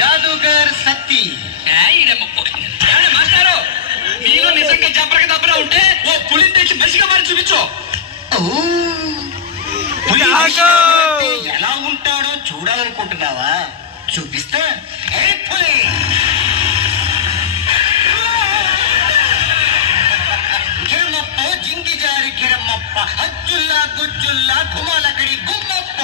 జాదుగర్ సత్తి మాస్టారు మీలో నిజంగా జబ్బరగా దబ్బరా ఉంటే ఓ పులిని తెచ్చి మనిషిగా మరి చూపించు. ఎలా ఉంటాడో చూడాలనుకుంటున్నావా? చూపిస్తా. పులి గిరమప్ప జింకి జారి గిరమప్ప హజ్జుల్లా గుజ్జుల్లా గుమాలకడి గుమ్మప్ప.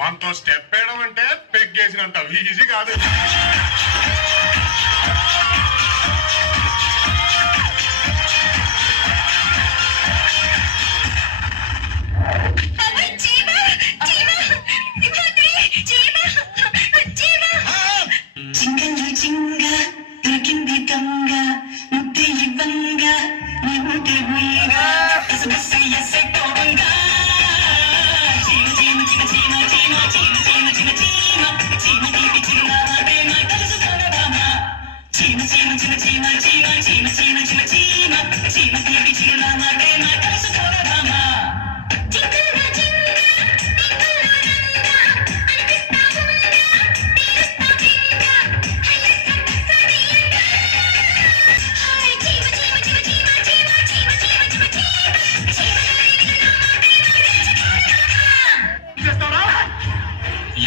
మనతో స్టెప్ వేయడం అంటే పెగ్గేసినంత ఈజీ కాదు.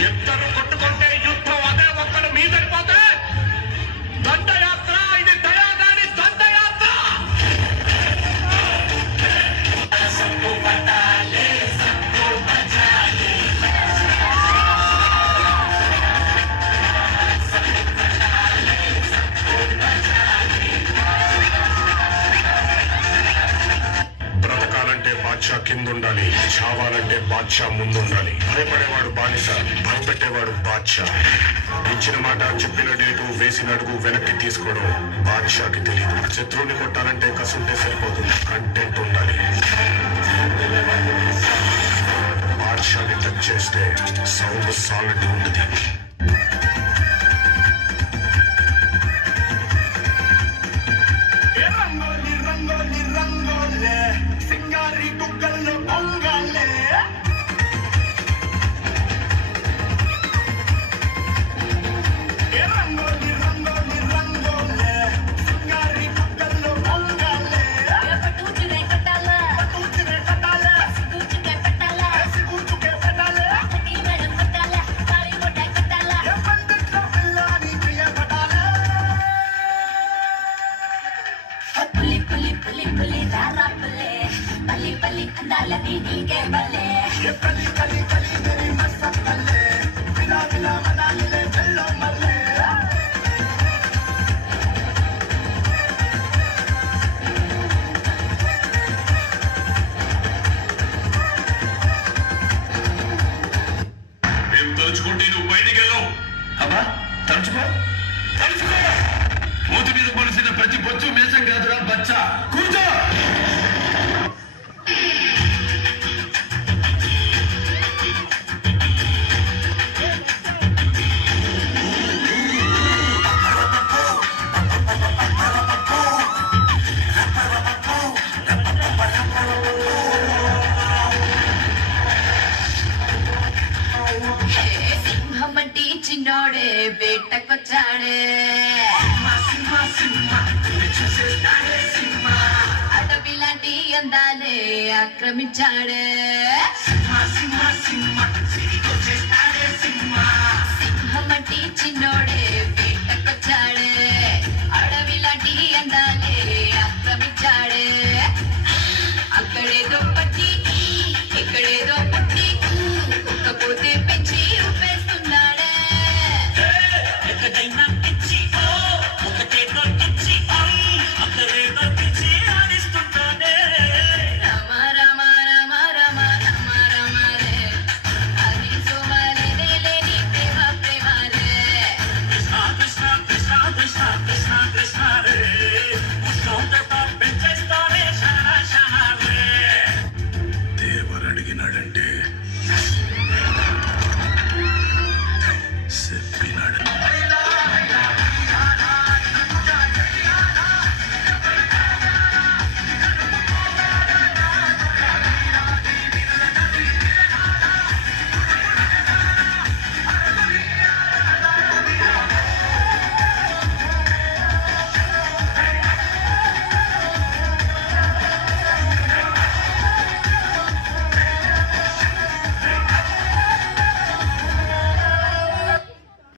ఎత్తరు కొట్టుకుంటే యుద్ధం అదే ఒక్కడు మీదడిపోతే దండయాత్ర, ఇది దయాదాని దండయాత్ర. బ్రతకాలంటే బాద్షా కిందుండాలి, చావాలంటే బాద్షా ముందుండాలి. భయపడేవాడు బానిస, భయపెట్టేవాడు బాద్షా. ఇచ్చిన మాట, చెప్పిన డేటు, వేసిన అడుగు వెనక్కి తీసుకోవడం బాద్షాకి తెలియదు. శత్రువుని కొట్టాలంటే కసుంటే సరిపోతుంది, కంటెంట్ ఉండాలి. బాద్షాని టచ్ చేస్తే సౌండ్ సాలిడ్ ఉంటుంది. సింగారి కుక్కల్లో పొంగాలే రంగోలి రంగోలి రంగోలే సింగారి కుక్కల్లో పొంగాలే పటూచునే కట్టాలా పటూచునే కట్టాలా సిగుచుకే పెట్టాలా సిగుచుకే పెట్టాలా ఈ మేడం కట్టాలా సారీ మొట్ట కట్టాలా పండిట్లో పిల్లాని ప్రియ కట్టాలా. పులి పులి పులి పులి రారా పులి పల్లి పల్లి అందాలని నీకే బల్లే పల్లి పల్లి పల్లి మేరీ మస్త పల్లె విలా విలా మనాలిలే చెల్లో మల్లె. మేము తలుచుకుంటే నువ్వు బయటికి వెళ్ళావు. అబ్బా తలుచుకో తలుచుకో. మూతి మీద పొలిసిన ప్రతి బొచ్చు మేసం కాదురా బచ్చా. కూర్చో. సింహమంటి చిన్నోడే వేటకొచ్చాడే, అడవిలాంటి అందాలే ఆక్రమించాడే. సింహమంటి చిన్నోడే వేటకొచ్చాడే,